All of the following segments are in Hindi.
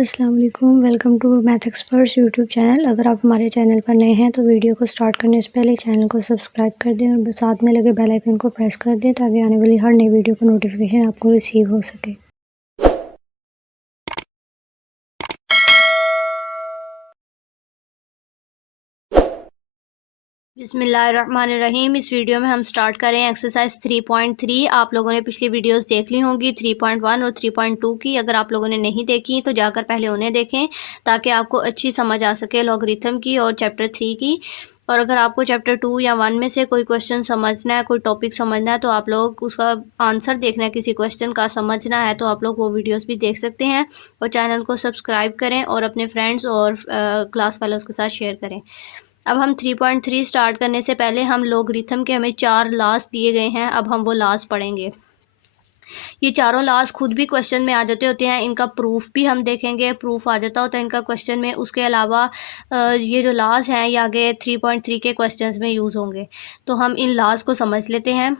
अस्सलाम वालेकुम, welcome to math experts YouTube channel. अगर आप हमारे चैनल पर नए हैं तो वीडियो को स्टार्ट करने से पहले चैनल को सब्सक्राइब कर दें और साथ में लगे बेल आइकन को प्रेस कर दें ताकि आने वाली हर नई वीडियो का नोटिफिकेशन आपको रिसीव हो सके। बिस्मिल्लाहिर्रहमानिर्रहीम। इस वीडियो में हम स्टार्ट करें एक्सरसाइज 3.3। आप लोगों ने पिछली वीडियोस देख ली होंगी 3.1 और 3.2 की। अगर आप लोगों ने नहीं देखी तो जाकर पहले उन्हें देखें ताकि आपको अच्छी समझ आ सके लॉगरिथम की और चैप्टर 3 की। और अगर आपको चैप्टर 2 या 1 में से कोई क्वेश्चन समझना है, कोई टॉपिक समझना है, तो आप लोग उसका आंसर देखना है, किसी क्वेश्चन का समझना है तो आप लोग वो वीडियोस भी देख सकते हैं। और चैनल को सब्सक्राइब करें और अपने फ्रेंड्स और क्लास फेलोज़ के साथ शेयर करें। अब हम 3.3 स्टार्ट करने से पहले हम लॉगरिथम के हमें 4 लॉज दिए गए हैं। अब हम वो लॉज पढ़ेंगे। ये चारों लॉज खुद भी क्वेश्चन में आ जाते होते हैं, इनका प्रूफ भी हम देखेंगे, प्रूफ आ जाता होता है इनका क्वेश्चन में। उसके अलावा ये जो लॉज हैं ये आगे 3.3 के क्वेश्चंस में यूज़ होंगे। तो हम इन लॉज को समझ लेते हैं।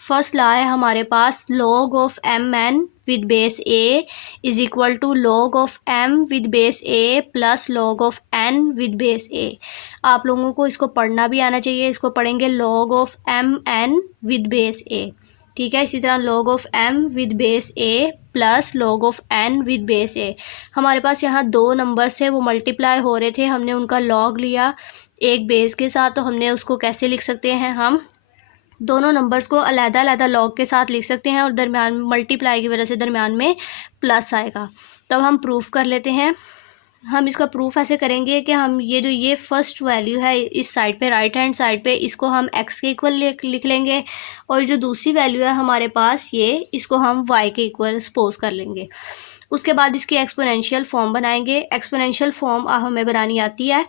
फर्स्ट लॉ है हमारे पास, log of M N with base A is equal to log of M with base A plus log of N with base A. आप लोगों को इसको पढ़ना भी आना चाहिए। इसको पढ़ेंगे log of M N with base A, ठीक है। इसी तरह log of M with base A plus log of N with base A. हमारे पास यहाँ दो नंबर्स थे, वो मल्टीप्लाई हो रहे थे, हमने उनका log लिया एक बेस के साथ। तो हमने उसको कैसे लिख सकते हैं, हम दोनों नंबर्स को अलग अलग लॉग के साथ लिख सकते हैं और दरमियान मल्टीप्लाई की वजह से दरमियान में प्लस आएगा। तब हम प्रूफ कर लेते हैं। हम इसका प्रूफ ऐसे करेंगे कि हम ये फर्स्ट वैल्यू है इस साइड पे, राइट हैंड साइड पे, इसको हम एक्स के इक्वल लिख लेंगे। और जो दूसरी वैल्यू है हमारे पास इसको हम वाई के इक्वल सपोज कर लेंगे। उसके बाद इसकी एक्सपोनेंशियल फॉर्म बनाएंगे। एक्सपोनेंशियल फॉर्म हमें बनानी आती है।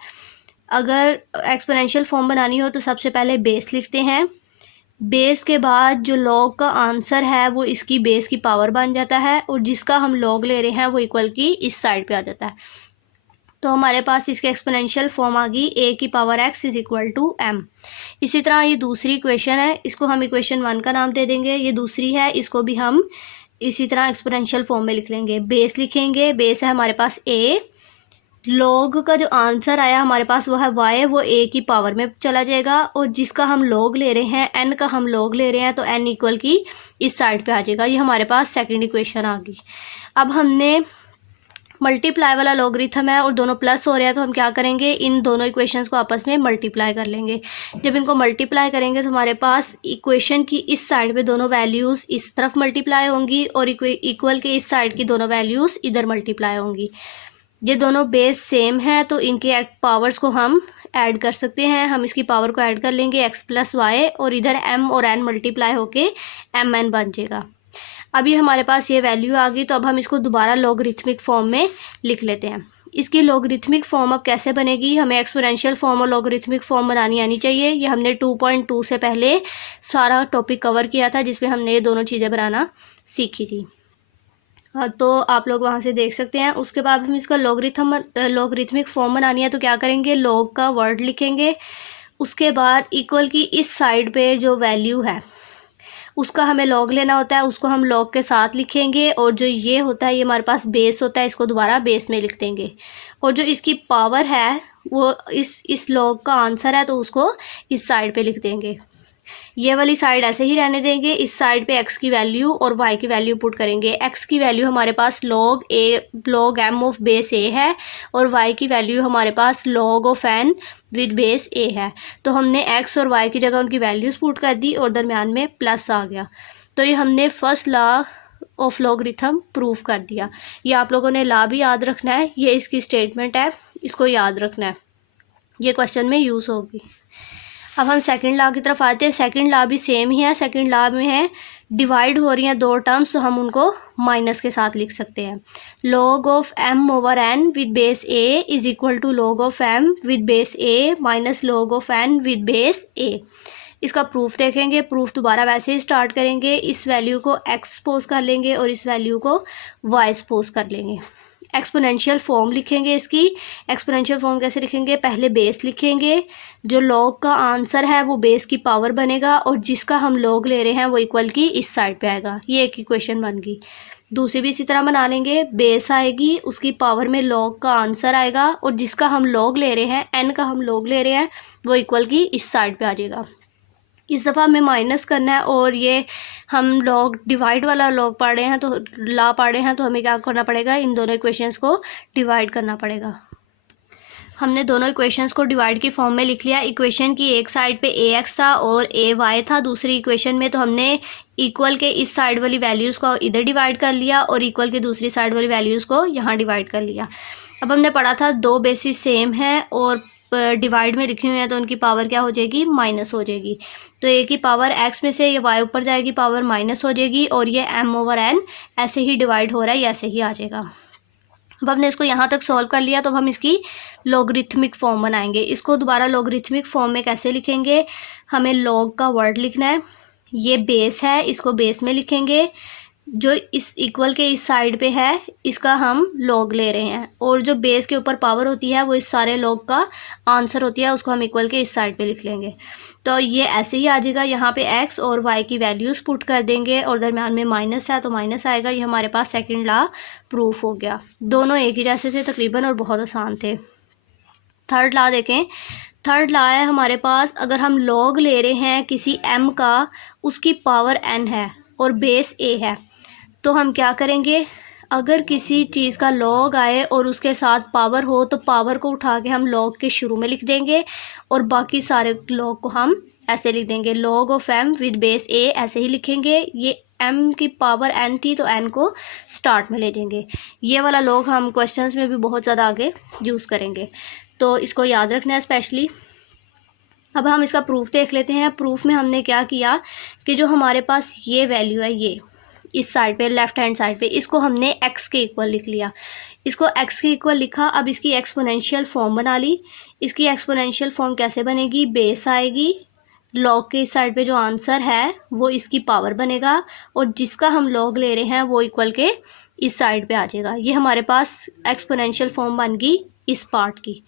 अगर एक्सपोनेंशियल फॉर्म बनानी हो तो सबसे पहले बेस लिखते हैं। बेस के बाद जो लॉग का आंसर है वो इसकी बेस की पावर बन जाता है और जिसका हम लॉग ले रहे हैं वो इक्वल की इस साइड पे आ जाता है। तो हमारे पास इसके एक्सपोनेंशियल फॉर्म आ गई ए की power X is equal to M. इसी तरह ये दूसरी इक्वेशन है, इसको हम इक्वेशन 1 का नाम दे देंगे। ये दूसरी है, इसको भी हम इसी तरह एक्सपोनेंशियल फॉर्म में लिख लेंगे। बेस लिखेंगे, बेस है हमारे पास ए, लॉग का जो आंसर आया हमारे पास वो है वाई, वो ए की पावर में चला जाएगा और जिसका हम लॉग ले रहे हैं, एन का हम लॉग ले रहे हैं, तो एन इक्वल की इस साइड पे आ जाएगा। ये हमारे पास सेकंड इक्वेशन आ गई। अब हमने मल्टीप्लाई वाला लॉगरिथम है और दोनों प्लस हो रहे हैं, तो हम क्या करेंगे, इन दोनों इक्वेशंस को आपस में मल्टीप्लाई कर लेंगे। जब इनको मल्टीप्लाई करेंगे तो हमारे पास इक्वेशन की इस साइड पे दोनों वैल्यूज़ इस तरफ मल्टीप्लाई होंगी और इक्वल के इस साइड की दोनों वैल्यूज़ इधर मल्टीप्लाई होंगी। ये दोनों बेस सेम है तो इनके पावर्स को हम ऐड कर सकते हैं। हम इसकी पावर को ऐड कर लेंगे एक्स प्लस वाई और इधर एम और एन मल्टीप्लाई होके एम एन बन जाएगा। अभी हमारे पास ये वैल्यू आ गई, तो अब हम इसको दोबारा लॉगरिथमिक फॉर्म में लिख लेते हैं। इसकी लॉगरिथमिक फॉर्म अब कैसे बनेगी, हमें एक्सपोनेंशियल फॉर्म और लॉगरिथमिक फॉर्म बनानी आनी चाहिए। ये हमने 2.2 से पहले सारा टॉपिक कवर किया था जिसमें हमने ये दोनों चीज़ें बनाना सीखी थी। तो आप लोग वहाँ से देख सकते हैं। उसके बाद हम इसका लॉगरिथमिक फॉर्म बनानी है तो क्या करेंगे, लॉग का वर्ड लिखेंगे। उसके बाद इक्वल की इस साइड पे जो वैल्यू है उसका हमें लॉग लेना होता है, उसको हम लॉग के साथ लिखेंगे। और जो ये होता है ये हमारे पास बेस होता है, इसको दोबारा बेस में लिख देंगे। और जो इसकी पावर है वो इस लॉग का आंसर है तो उसको इस साइड पे लिख देंगे। ये वाली साइड ऐसे ही रहने देंगे। इस साइड पे एक्स की वैल्यू और वाई की वैल्यू पुट करेंगे। एक्स की वैल्यू हमारे पास log M of base A है और वाई की वैल्यू हमारे पास log of N with base A है। तो हमने एक्स और वाई की जगह उनकी वैल्यूज़ पुट कर दी और दरमियान में प्लस आ गया। तो ये हमने first law of logarithm prove कर दिया। ये आप लोगों ने लॉ भी याद रखना है, ये इसकी स्टेटमेंट है, इसको याद रखना है, ये क्वेश्चन में यूज़ होगी। अब हम सेकंड लॉ की तरफ आते हैं। सेकंड लॉ भी सेम ही है। सेकंड लॉ में है डिवाइड हो रही हैं दो टर्म्स, तो हम उनको माइनस के साथ लिख सकते हैं। Log of M over N with base A is equal to log of M with base A minus log of N with base A. इसका प्रूफ देखेंगे। प्रूफ दोबारा वैसे ही स्टार्ट करेंगे। इस वैल्यू को एक्स सपोज कर लेंगे और इस वैल्यू को वाई सपोज कर लेंगे। एक्सपोनेंशियल फॉर्म लिखेंगे। इसकी एक्सपोनेंशियल फॉर्म कैसे लिखेंगे, पहले बेस लिखेंगे। जो लॉग का आंसर है वो बेस की पावर बनेगा और जिसका हम लॉग ले रहे हैं वो इक्वल की इस साइड पे आएगा। ये एक इक्वेशन बन गई। दूसरी भी इसी तरह बना लेंगे। बेस आएगी, उसकी पावर में लॉग का आंसर आएगा और जिसका हम लॉग ले रहे हैं, n का हम लॉग ले रहे हैं, वो इक्वल की इस साइड पे आ जाएगा। इस दफ़ा हमें माइनस करना है और ये हम लॉग डिवाइड वाला लॉग पढ़ रहे हैं तो ला पढ़ रहे हैं, तो हमें क्या करना पड़ेगा, इन दोनों इक्वेशंस को डिवाइड करना पड़ेगा। हमने दोनों इक्वेशंस को डिवाइड की फॉर्म में लिख लिया। इक्वेशन की एक साइड पे ax था और ay था दूसरी इक्वेशन में, तो हमने इक्वल के इस साइड वाली वैल्यूज़ को इधर डिवाइड कर लिया और इक्वल के दूसरी साइड वाली वैल्यूज़ को यहाँ डिवाइड कर लिया। अब हमने पढ़ा था दो बेसिस सेम हैं और डिवाइड में लिखी हुई है तो उनकी पावर क्या हो जाएगी, माइनस हो जाएगी। तो a की पावर x में से ये y ऊपर जाएगी, पावर माइनस हो जाएगी और ये m/n ऐसे ही डिवाइड हो रहा है, ये ऐसे ही आ जाएगा। अब हमने इसको यहाँ तक सॉल्व कर लिया तो हम इसकी लॉगरिथमिक फॉर्म बनाएंगे। इसको दोबारा लॉगरिथमिक फॉर्म में कैसे लिखेंगे, हमें लॉग का वर्ड लिखना है, ये बेस है, इसको बेस में लिखेंगे, जो इस इक्वल के इस साइड पे है इसका हम लॉग ले रहे हैं और जो बेस के ऊपर पावर होती है वो इस सारे लॉग का आंसर होती है, उसको हम इक्वल के इस साइड पे लिख लेंगे। तो ये ऐसे ही आ जाएगा। यहाँ पे x और y की वैल्यूज़ पुट कर देंगे और दरम्यान में माइनस है तो माइनस आएगा। ये हमारे पास सेकंड लॉ प्रूफ हो गया। दोनों एक ही जैसे थे तकरीबन और बहुत आसान थे। थर्ड लॉ देखें। थर्ड लॉ है हमारे पास, अगर हम लॉग ले रहे हैं किसी m का, उसकी पावर n है और बेस a है, तो हम क्या करेंगे, अगर किसी चीज़ का लॉग आए और उसके साथ पावर हो तो पावर को उठा के हम लॉग के शुरू में लिख देंगे और बाकी सारे लॉग को हम ऐसे लिख देंगे, log of m with base a ऐसे ही लिखेंगे। ये m की पावर n थी तो n को स्टार्ट में ले देंगे। ये वाला लॉग हम क्वेश्चंस में भी बहुत ज़्यादा आगे यूज़ करेंगे, तो इसको याद रखना है स्पेशली। अब हम इसका प्रूफ देख लेते हैं। प्रूफ में हमने क्या किया कि जो हमारे पास ये वैल्यू है, ये इस साइड पे लेफ़्ट हैंड साइड पे, इसको हमने x के इक्वल लिख लिया। इसको x के इक्वल लिखा। अब इसकी एक्सपोनेंशियल फॉर्म बना ली। इसकी एक्सपोनेंशियल फॉर्म कैसे बनेगी, बेस आएगी, लॉग के इस साइड पे जो आंसर है वो इसकी पावर बनेगा और जिसका हम लॉग ले रहे हैं वो इक्वल के इस साइड पे आ जाएगा। ये हमारे पास एक्सपोनेंशियल फॉर्म बन गई इस पार्ट की।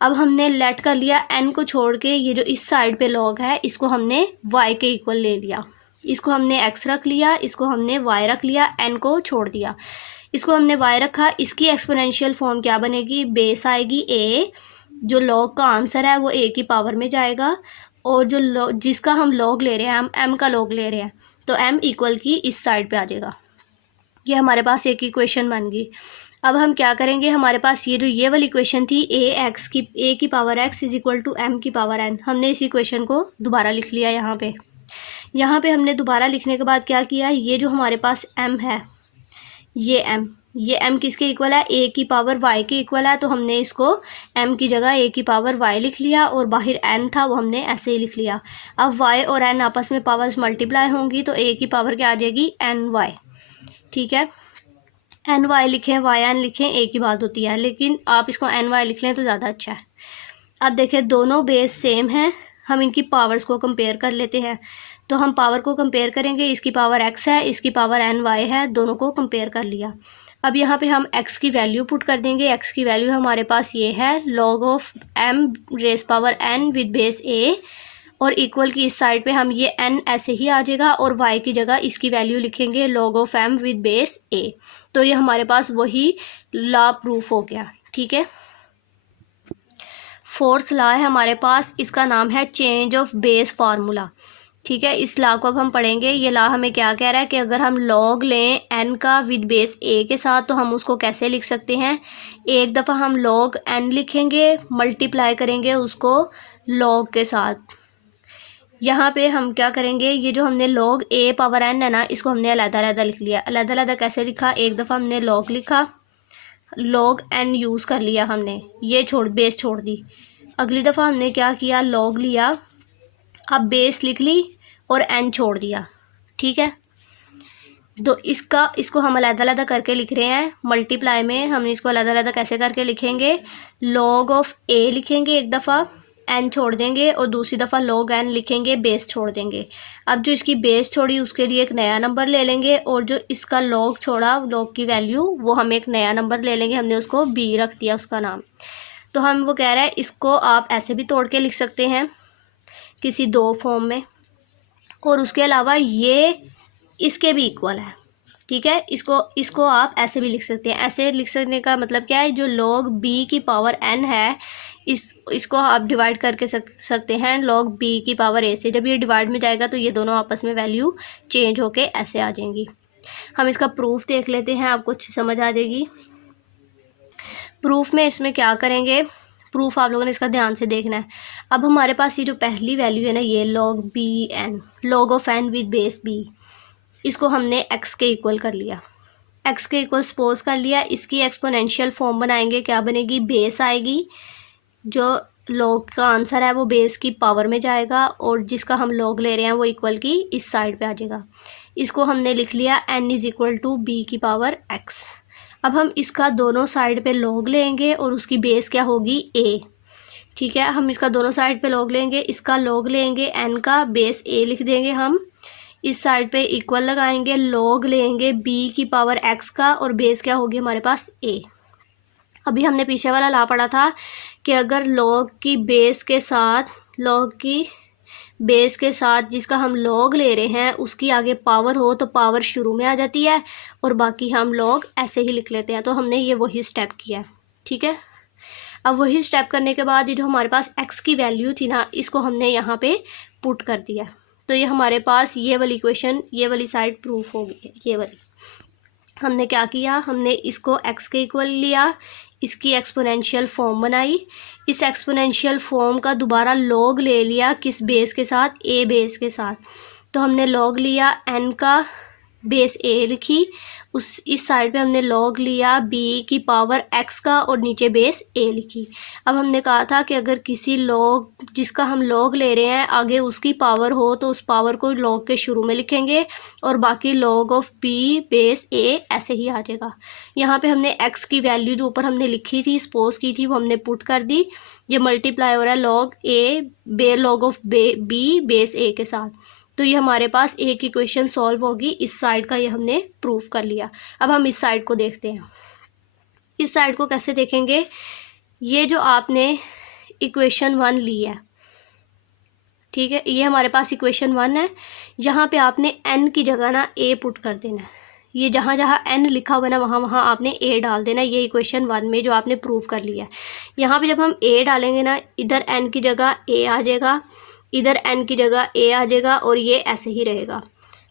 अब हमने लेट कर लिया n को छोड़ के, ये जो इस साइड पे लॉग है इसको हमने y के इक्वल ले लिया। इसको हमने x रख लिया, इसको हमने y रख लिया, n को छोड़ दिया, इसको हमने y रखा। इसकी एक्सपोनेंशियल फॉर्म क्या बनेगी, बेस आएगी a, जो लॉग का आंसर है वो a की पावर में जाएगा और जो जिसका हम लॉग ले रहे हैं, हम m का लॉग ले रहे हैं, तो m इक्वल की इस साइड पे आ जाएगा। ये हमारे पास एक इक्वेशन बन गई। अब हम क्या करेंगे, हमारे पास ये वाली इक्वेशन थी a की power x is equal to m की पावर n। हमने इस इक्वेशन को दोबारा लिख लिया। यहाँ पे हमने दोबारा लिखने के बाद क्या किया, ये जो हमारे पास m है, ये m किसके इक्वल है, a की पावर y के इक्वल है, तो हमने इसको m की जगह a की पावर y लिख लिया और बाहर n था वो हमने ऐसे ही लिख लिया। अब y और n आपस में पावर्स मल्टीप्लाई होंगी तो a की पावर क्या आ जाएगी, ny। ठीक है, ny लिखें yn लिखें एक ही बात होती है, लेकिन आप इसको ny लिख लें तो ज़्यादा अच्छा है। अब देखें दोनों बेस सेम हैं, हम इनकी पावर्स को कंपेयर कर लेते हैं। तो हम पावर को कंपेयर करेंगे, इसकी पावर x है, इसकी पावर ny है, दोनों को कंपेयर कर लिया। अब यहाँ पे हम x की वैल्यू पुट कर देंगे। x की वैल्यू हमारे पास ये है, log of m raise power n with base a, और इक्वल की इस साइड पे हम ये n ऐसे ही आ जाएगा और y की जगह इसकी वैल्यू लिखेंगे, log of m with base a। तो ये हमारे पास वही लॉ प्रूफ हो गया। ठीक है, फोर्थ लॉ है हमारे पास, इसका नाम है चेंज ऑफ बेस फार्मूला। ठीक है, इस लॉ को अब हम पढ़ेंगे। ये लॉ हमें क्या कह रहा है कि अगर हम लॉग लें n का विद बेस a के साथ तो हम उसको कैसे लिख सकते हैं, एक दफ़ा हम लॉग n लिखेंगे, मल्टीप्लाई करेंगे उसको लॉग के साथ। यहाँ पे हम क्या करेंगे, ये जो हमने लॉग a पावर n है ना, इसको हमने अलग-अलग लिख लिया। अलग-अलग कैसे लिखा, एक दफ़ा हमने लॉग लिखा, लॉग n यूज़ कर लिया हमने, ये बेस छोड़ दी। अगली दफ़ा हमने क्या किया, लॉग लिया, अब बेस लिख ली और n छोड़ दिया। ठीक है, तो इसको हम अलग-अलग करके लिख रहे हैं। मल्टीप्लाई में हम इसको अलग-अलग कैसे करके लिखेंगे, लॉग ऑफ a लिखेंगे एक दफ़ा, n छोड़ देंगे और दूसरी दफ़ा लॉग n लिखेंगे, बेस छोड़ देंगे। अब जो इसकी बेस छोड़ी उसके लिए एक नया नंबर ले लेंगे और जो इसका लॉग छोड़ा, लॉग की वैल्यू, वो हम एक नया नंबर ले लेंगे, हमने उसको b रख दिया उसका नाम। तो हम वो कह रहा है इसको आप ऐसे भी तोड़ के लिख सकते हैं किसी दो फॉर्म में, और उसके अलावा ये इसके भी इक्वल है। ठीक है। इसको आप ऐसे भी लिख सकते हैं। ऐसे लिख सकने का मतलब क्या है, जो log b की पावर n है इसको आप डिवाइड करके सकते हैं log b की पावर a से। जब ये डिवाइड में जाएगा तो ये दोनों आपस में वैल्यू चेंज होके ऐसे आ जाएंगी। हम इसका प्रूफ देख लेते हैं, आपको अच्छी समझ आ जाएगी। प्रूफ में इसमें क्या करेंगे, प्रूफ आप लोगों ने इसका ध्यान से देखना है। अब हमारे पास ये जो पहली वैल्यू है ना, ये log b n, log of n with base b, इसको हमने x के इक्वल कर लिया, x के इक्वल सपोज कर लिया। इसकी एक्सपोनेंशियल फॉर्म बनाएंगे, क्या बनेगी, बेस आएगी। जो log का आंसर है वो बेस की पावर में जाएगा और जिसका हम log ले रहे हैं वो इक्वल की इस साइड पे आ जाएगा। इसको हमने लिख लिया n is equal to B की पावर x। अब हम इसका दोनों साइड पे log लेंगे और उसकी बेस क्या होगी, a। ठीक है, हम इसका दोनों साइड पे log लेंगे, इसका log लेंगे n का, बेस a लिख देंगे हम। इस साइड पे इक्वल लगाएंगे, log लेंगे b की पावर x का और बेस क्या होगी हमारे पास a। अभी हमने पीछे वाला ला पढ़ा था कि अगर log की बेस के साथ जिसका हम log ले रहे हैं उसकी आगे पावर हो तो पावर शुरू में आ जाती है और बाकी हम log ऐसे ही लिख लेते हैं। तो हमने ये वही स्टेप किया है। ठीक है, अब वही स्टेप करने के बाद ये जो हमारे पास x की वैल्यू थी ना, इसको हमने यहाँ पे पुट कर दिया। तो ये हमारे पास ये वाली इक्वेशन, ये वाली साइड प्रूफ हो गई है। ये वाली हमने क्या किया, हमने इसको x के इक्वल लिया, इसकी एक्सपोनेंशियल फॉर्म बनाई, इस एक्सपोनेंशियल फॉर्म का दोबारा log ले लिया, किस बेस के साथ, a बेस के साथ। तो हमने log लिया n का, बेस a लिखी, इस साइड पे हमने log लिया b की पावर x का और नीचे बेस a लिखी। अब हमने कहा था कि अगर किसी log जिसका हम log ले रहे हैं आगे उसकी पावर हो तो उस पावर को log के शुरू में लिखेंगे और बाकी log of b base a ऐसे ही आ जाएगा। यहाँ पे हमने x की वैल्यू जो ऊपर हमने लिखी थी, सपोज की थी, वो हमने पुट कर दी। ये मल्टीप्लाई हो रहा है log a log of b base a के साथ। तो ये हमारे पास एक इक्वेशन सॉल्व होगी। इस साइड का ये हमने प्रूफ कर लिया। अब हम इस साइड को देखते हैं। इस साइड को कैसे देखेंगे, ये जो आपने इक्वेशन 1 ली है, ठीक है, ये हमारे पास इक्वेशन 1 है। यहाँ पे आपने n की जगह ना a पुट कर देना है। ये जहाँ जहाँ n लिखा हुआ है ना, वहाँ वहाँ आपने a डाल देना। ये इक्वेशन 1 में जो आपने प्रूफ कर लिया है, यहाँ पे जब हम a डालेंगे ना, इधर n की जगह a आ जाएगा, इधर n की जगह a आ जाएगा और ये ऐसे ही रहेगा।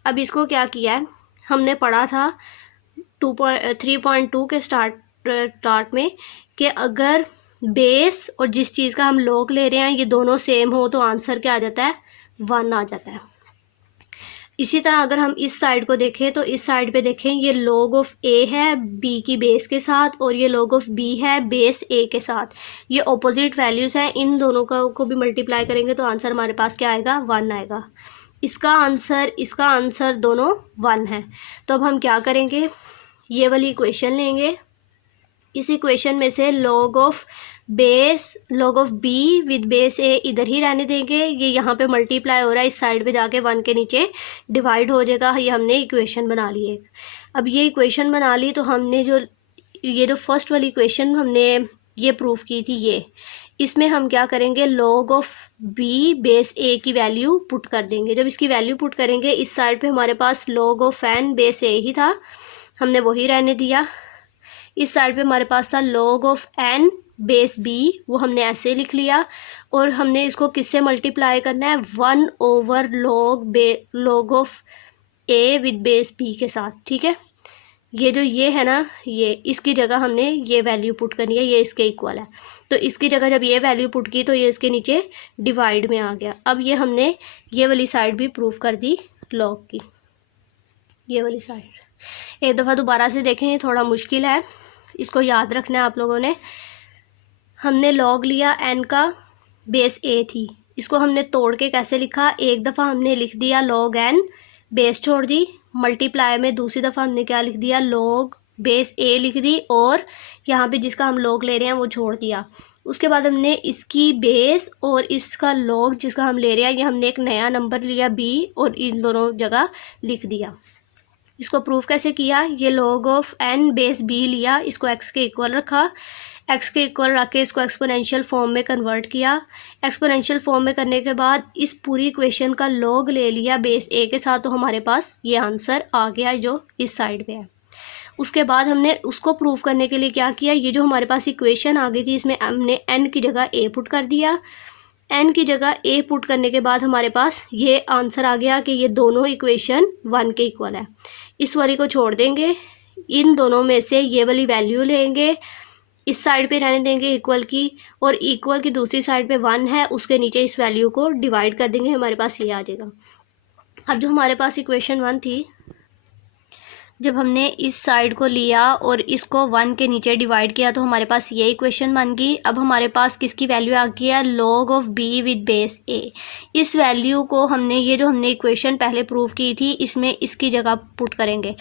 अब इसको क्या किया है, हमने पढ़ा था 3.2 के स्टार्ट में कि अगर बेस और जिस चीज़ का हम log ले रहे हैं ये दोनों सेम हो तो आंसर क्या आ जाता है, 1 आ जाता है। इसी तरह अगर हम इस साइड को देखें तो इस साइड पे देखें, ये log ऑफ a है b की बेस के साथ और ये log ऑफ b है बेस a के साथ। ये ऑपोजिट वैल्यूज़ हैं, इन दोनों को भी मल्टीप्लाई करेंगे तो आंसर हमारे पास क्या आएगा, 1 आएगा। इसका आंसर दोनों 1 है। तो अब हम क्या करेंगे, ये वाली इक्वेशन लेंगे, इस इक्वेशन में से log of b with base a इधर ही रहने देंगे। ये यहाँ पे मल्टीप्लाई हो रहा है, इस साइड पे जाके 1 के नीचे डिवाइड हो जाएगा। ये हमने इक्वेशन बना ली है। अब ये इक्वेशन बना ली तो हमने ये जो फर्स्ट वाली इक्वेशन हमने ये प्रूफ की थी, ये इसमें हम क्या करेंगे, log of b base a की वैल्यू पुट कर देंगे। जब इसकी वैल्यू पुट करेंगे, इस साइड पे हमारे पास log of n base a ही था, हमने वही रहने दिया। इस साइड पे हमारे पास था log of n base b, वो हमने ऐसे लिख लिया और हमने इसको किससे मल्टीप्लाई करना है, 1 over log of a with base b के साथ। ठीक है, ये जो ये है ना, ये इसकी जगह हमने ये वैल्यू पुट करनी है, ये इसके इक्वल है। तो इसकी जगह जब ये वैल्यू पुट की तो ये इसके नीचे डिवाइड में आ गया। अब ये हमने ये वाली साइड भी प्रूफ कर दी log की, ये वाली साइड। एक दफ़ा दोबारा से देखें, ये थोड़ा मुश्किल है, इसको याद रखना है आप लोगों ने। हमने log लिया n का, बेस a थी, इसको हमने तोड़ के कैसे लिखा, एक दफ़ा हमने लिख दिया log n, बेस छोड़ दी, मल्टीप्लाई में दूसरी दफ़ा हमने क्या लिख दिया, log बेस a लिख दी और यहाँ पे जिसका हम log ले रहे हैं वो छोड़ दिया। उसके बाद हमने इसकी बेस और इसका log जिसका हम ले रहे हैं, ये हमने एक नया नंबर लिया b और इन दोनों जगह लिख दिया। इसको प्रूफ कैसे किया, ये log of n base b लिया, इसको x के इक्वल रखा, एक्स के इक्वल रख के इसको एक्सपोनेंशियल फॉर्म में कन्वर्ट किया। एक्सपोनेंशियल फॉर्म में करने के बाद इस पूरी इक्वेशन का लॉग ले लिया बेस ए के साथ, तो हमारे पास ये आंसर आ गया जो इस साइड पे है। उसके बाद हमने उसको प्रूव करने के लिए क्या किया, ये जो हमारे पास इक्वेशन आ गई थी इसमें हमने n की जगह a पुट कर दिया। n की जगह a पुट करने के बाद हमारे पास ये आंसर आ गया कि ये दोनों इक्वेशन 1 के इक्वल है। इस वाली को छोड़ देंगे, इन दोनों में से ये वाली वैल्यू लेंगे, इस साइड पे रहने देंगे इक्वल की, और इक्वल की दूसरी साइड पे 1 है उसके नीचे इस वैल्यू को डिवाइड कर देंगे, हमारे पास ये आ जाएगा। अब जो हमारे पास इक्वेशन 1 थी, जब हमने इस साइड को लिया और इसको 1 के नीचे डिवाइड किया तो हमारे पास ये इक्वेशन बन गई। अब हमारे पास किसकी वैल्यू आ गई है, log of b with base a। इस वैल्यू को हमने, ये जो हमने इक्वेशन पहले प्रूव की थी, इसमें इसकी जगह पुट करेंगे।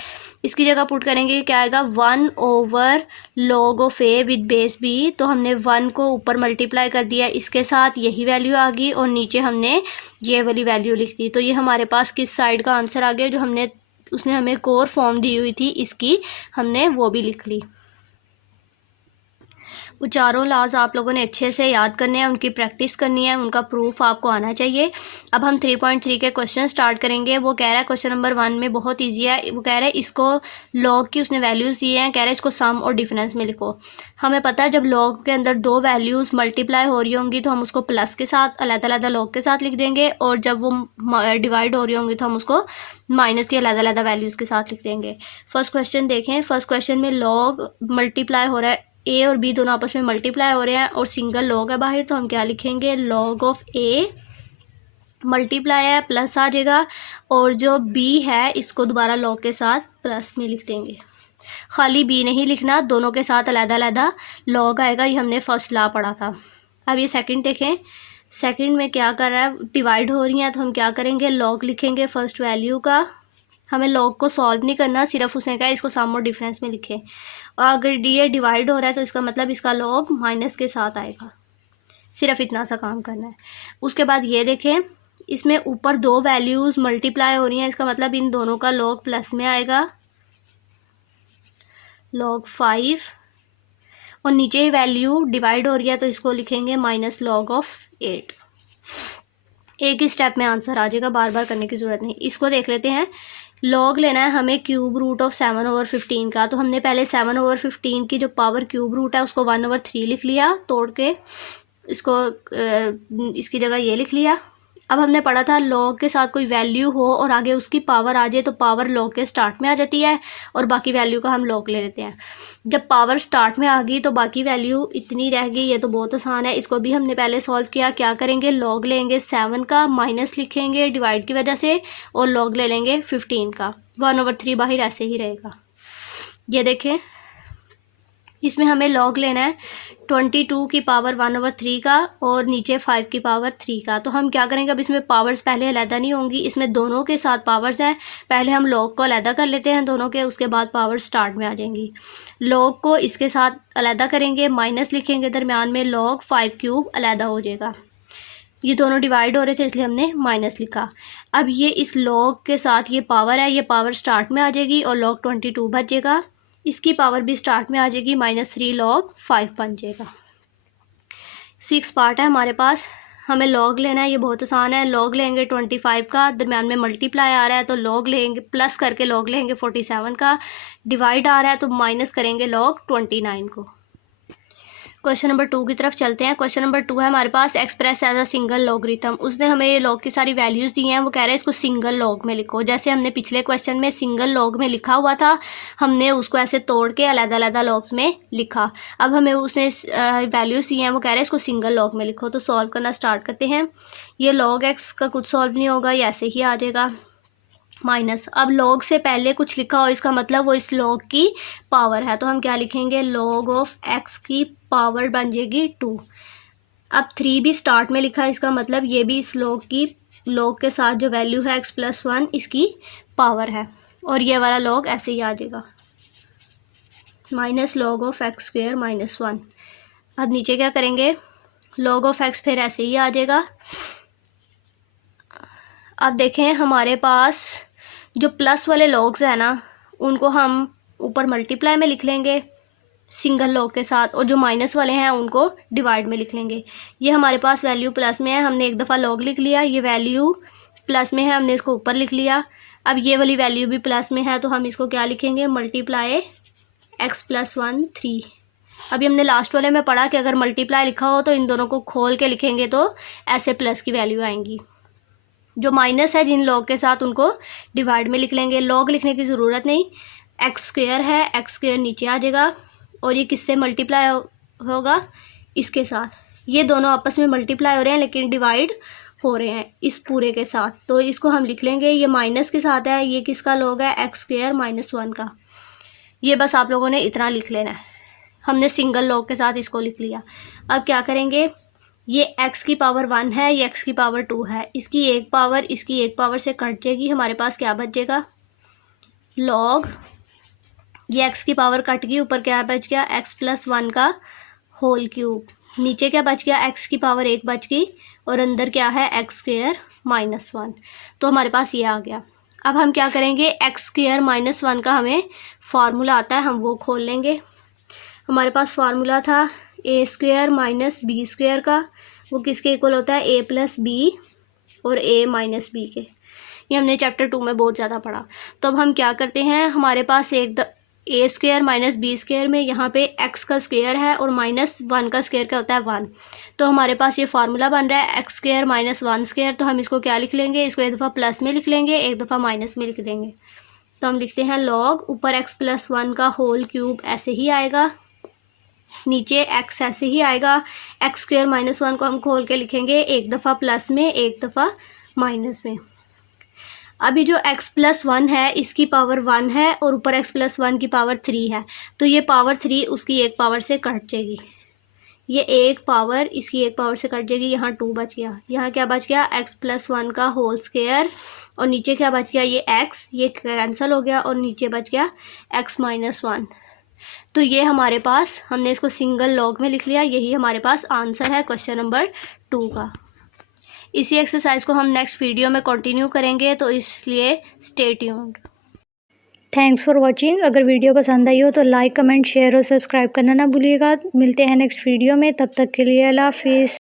इसकी जगह पुट करेंगे क्या आएगा, 1 over log of a with base b। तो हमने 1 को ऊपर मल्टीप्लाई कर दिया इसके साथ, यही वैल्यू आ गई, और नीचे हमने ये वाली वैल्यू लिख दी। तो ये हमारे पास किस साइड का आंसर आ गया, जो हमने उसने हमें कोर फॉर्म दी हुई थी इसकी, हमने वो भी लिख ली। वो चारों लॉज आप लोगों ने अच्छे से याद करने हैं, उनकी प्रैक्टिस करनी है, उनका प्रूफ आपको आना चाहिए। अब हम 3.3 के क्वेश्चन स्टार्ट करेंगे। वो कह रहा है क्वेश्चन नंबर 1 में बहुत इजी है। वो कह रहा है इसको लॉग की उसने वैल्यूज़ दिए हैं, कह रहा है इसको सम और डिफरेंस में लिखो। हमें पता है जब लॉग के अंदर दो वैल्यूज़ मल्टीप्लाई हो रही होंगी तो हम उसको प्लस के साथ अलग-अलग लॉग के साथ लिख देंगे, और जब वो डिवाइड हो रही होंगी तो हम उसको माइनस की अलग-अलग वैल्यूज़ के साथ लिख देंगे। फर्स्ट क्वेश्चन देखें। फर्स्ट क्वेश्चन में लॉग मल्टीप्लाई हो रहा है, ए और बी दोनों आपस में मल्टीप्लाई हो रहे हैं और सिंगल लॉग है बाहर, तो हम क्या लिखेंगे, लॉग ऑफ ए मल्टीप्लाई है प्लस आ जाएगा, और जो बी है इसको दोबारा लॉग के साथ प्लस में लिख देंगे। खाली बी नहीं लिखना, दोनों के साथ अलग-अलग लॉग आएगा, ये हमने फर्स्ट लॉ पढ़ा था। अब ये सेकंड देखें। सेकंड में क्या कर रहा है, डिवाइड हो रही हैं, तो हम क्या करेंगे, लॉग लिखेंगे फर्स्ट वैल्यू का। हमें लॉग को सॉल्व नहीं करना, सिर्फ उसने कहा इसको सम और डिफरेंस में लिखें। और अगर ये डिवाइड हो रहा है तो इसका मतलब इसका लॉग माइनस के साथ आएगा, सिर्फ इतना सा काम करना है। उसके बाद ये देखें, इसमें ऊपर दो वैल्यूज़ मल्टीप्लाई हो रही हैं, इसका मतलब इन दोनों का लॉग प्लस में आएगा, log 5, और नीचे वैल्यू डिवाइड हो रही है तो इसको लिखेंगे माइनस log ऑफ 8। एक ही स्टेप में आंसर आ जाएगा, बार बार करने की ज़रूरत नहीं। इसको देख लेते हैं। लॉग लेना है हमें क्यूब रूट ऑफ 7/15 का, तो हमने पहले 7/15 की जो पावर क्यूब रूट है उसको 1/3 लिख लिया तोड़ के, इसको इसकी जगह ये लिख लिया। अब हमने पढ़ा था लॉग के साथ कोई वैल्यू हो और आगे उसकी पावर आ जाए तो पावर लॉग के स्टार्ट में आ जाती है और बाकी वैल्यू का हम लॉग ले लेते हैं। जब पावर स्टार्ट में आ गई तो बाकी वैल्यू इतनी रह गई, ये तो बहुत आसान है। इसको भी हमने पहले सॉल्व किया। क्या करेंगे, लॉग लेंगे 7 का, माइनस लिखेंगे डिवाइड की वजह से, और लॉग ले लेंगे 15 का। 1/3 बाहर ऐसे ही रहेगा। ये देखें, इसमें हमें लॉग लेना है 22 की पावर 1/3 का और नीचे 5 की पावर 3 का। तो हम क्या करेंगे, अब इसमें पावर्स पहले अलहदा नहीं होंगी, इसमें दोनों के साथ पावर्स हैं। पहले हम लॉग को अलहदा कर लेते हैं दोनों के, उसके बाद पावर स्टार्ट में आ जाएंगी। लॉग को इसके साथ अलहदा करेंगे, माइनस लिखेंगे दरमियान में, लॉग 5 क्यूब अलहदा हो जाएगा। ये दोनों डिवाइड हो रहे थे इसलिए हमने माइनस लिखा। अब ये इस लॉग के साथ ये पावर है, ये पावर स्टार्ट में आ जाएगी और लॉग 22 बचेगा। इसकी पावर भी स्टार्ट में आ जाएगी, -3 log 5 बन जाएगा। 6 पार्ट है हमारे पास, हमें लॉग लेना है। ये बहुत आसान है। लॉग लेंगे 25 का, दरम्यान में मल्टीप्लाई आ रहा है तो लॉग लेंगे, प्लस करके लॉग लेंगे 47 का, डिवाइड आ रहा है तो माइनस करेंगे लॉग 29 को। क्वेश्चन नंबर 2 की तरफ चलते हैं। क्वेश्चन नंबर 2 है हमारे पास, express as a single logarithm. उसने हमें ये लॉग की सारी वैल्यूज़ दी हैं, वो कह रहे हैं इसको सिंगल लॉग में लिखो। जैसे हमने पिछले क्वेश्चन में सिंगल लॉग में लिखा हुआ था, हमने उसको ऐसे तोड़ के अलग-अलग लॉग्स में लिखा। अब हमें उसने वैल्यूज़ दी हैं, वो कह रहे हैं इसको सिंगल लॉग में लिखो। तो सॉल्व करना स्टार्ट करते हैं। ये लॉग एक्स का कुछ सॉल्व नहीं होगा, ये ऐसे ही आ जाएगा माइनस। अब लॉग से पहले कुछ लिखा हो, इसका मतलब वो इस लॉग की पावर है, तो हम क्या लिखेंगे, लॉग ऑफ एक्स की पावर बन जाएगी 2। अब 3 भी स्टार्ट में लिखा है, इसका मतलब ये भी इस लॉग के साथ जो वैल्यू है x+1 इसकी पावर है, और ये वाला लॉग ऐसे ही आ जाएगा, माइनस लॉग ऑफ x² -1। अब नीचे क्या करेंगे, लॉग ऑफ x फिर ऐसे ही आ जाएगा। अब देखें हमारे पास जो प्लस वाले लॉग्स हैं ना, उनको हम ऊपर मल्टीप्लाई में लिख लेंगे, सिंगल लॉग के साथ, और जो माइनस वाले हैं उनको डिवाइड में लिख लेंगे। ये हमारे पास वैल्यू प्लस में है, हमने एक दफ़ा लॉग लिख लिया, ये वैल्यू प्लस में है, हमने इसको ऊपर लिख लिया। अब ये वाली वैल्यू भी प्लस में है तो हम इसको क्या लिखेंगे, मल्टीप्लाई x + 1 3। अभी हमने लास्ट वाले में पढ़ा कि अगर मल्टीप्लाई लिखा हो तो इन दोनों को खोल के लिखेंगे तो ऐसे प्लस की वैल्यू आएंगी। जो माइनस है जिन लॉग के साथ उनको डिवाइड में लिख लेंगे। लॉग लिखने की ज़रूरत नहीं, x² है, x² नीचे आ जाएगा और ये किससे मल्टीप्लाई होगा, इसके साथ। ये दोनों आपस में मल्टीप्लाई हो रहे हैं लेकिन डिवाइड हो रहे हैं इस पूरे के साथ, तो इसको हम लिख लेंगे, ये माइनस के साथ है, ये किसका लॉग है, x² - 1 का। ये बस आप लोगों ने इतना लिख लेना है। हमने सिंगल लॉग के साथ इसको लिख लिया। अब क्या करेंगे, ये x की पावर 1 है, ये x की पावर 2 है, इसकी एक पावर इसकी एक पावर से कट जाएगी, हमारे पास क्या बचेगा, लॉग, ये x की पावर कट गई, ऊपर क्या बच गया, x + 1 का होल क्यूब, नीचे क्या बच गया, x की पावर 1 बच गई और अंदर क्या है, x² - 1। तो हमारे पास ये आ गया। अब हम क्या करेंगे, x² - 1 का हमें फार्मूला आता है, हम वो खोल लेंगे। हमारे पास फार्मूला था a² - b² का, वो किसके इक्वल होता है, a + b और a - b के। ये हमने चैप्टर 2 में बहुत ज़्यादा पढ़ा। तो अब हम क्या करते हैं, हमारे पास a² - b² में यहाँ पे x का स्क्वायर है और -1 का स्क्वायर क्या होता है, 1। तो हमारे पास ये फार्मूला बन रहा है x² - 1²। तो हम इसको क्या लिख लेंगे, इसको एक दफ़ा प्लस में लिख लेंगे, एक दफ़ा माइनस में लिख देंगे। तो हम लिखते हैं लॉग, ऊपर x + 1 का होल क्यूब ऐसे ही आएगा, नीचे x ऐसे ही आएगा। x² - 1 को हम खोल के लिखेंगे, एक दफ़ा प्लस में एक दफ़ा माइनस में। अभी जो x + 1 है इसकी पावर 1 है और ऊपर x + 1 की पावर 3 है, तो ये पावर 3 उसकी एक पावर से कट जाएगी, ये एक पावर इसकी एक पावर से कट जाएगी, यहाँ 2 बच गया, यहाँ क्या बच गया, x + 1 का होल स्क्वायर और नीचे क्या बच गया, ये x, ये कैंसिल हो गया और नीचे बच गया x - 1। तो ये हमारे पास, हमने इसको सिंगल लॉग में लिख लिया, यही हमारे पास आंसर है क्वेश्चन नंबर 2 का। इसी एक्सरसाइज को हम नेक्स्ट वीडियो में कंटिन्यू करेंगे, तो इसलिए stay tuned. Thanks for watching. अगर वीडियो पसंद आई हो तो लाइक, कमेंट, शेयर और सब्सक्राइब करना ना भूलिएगा। मिलते हैं नेक्स्ट वीडियो में, तब तक के लिए अल्लाह हाफिज़।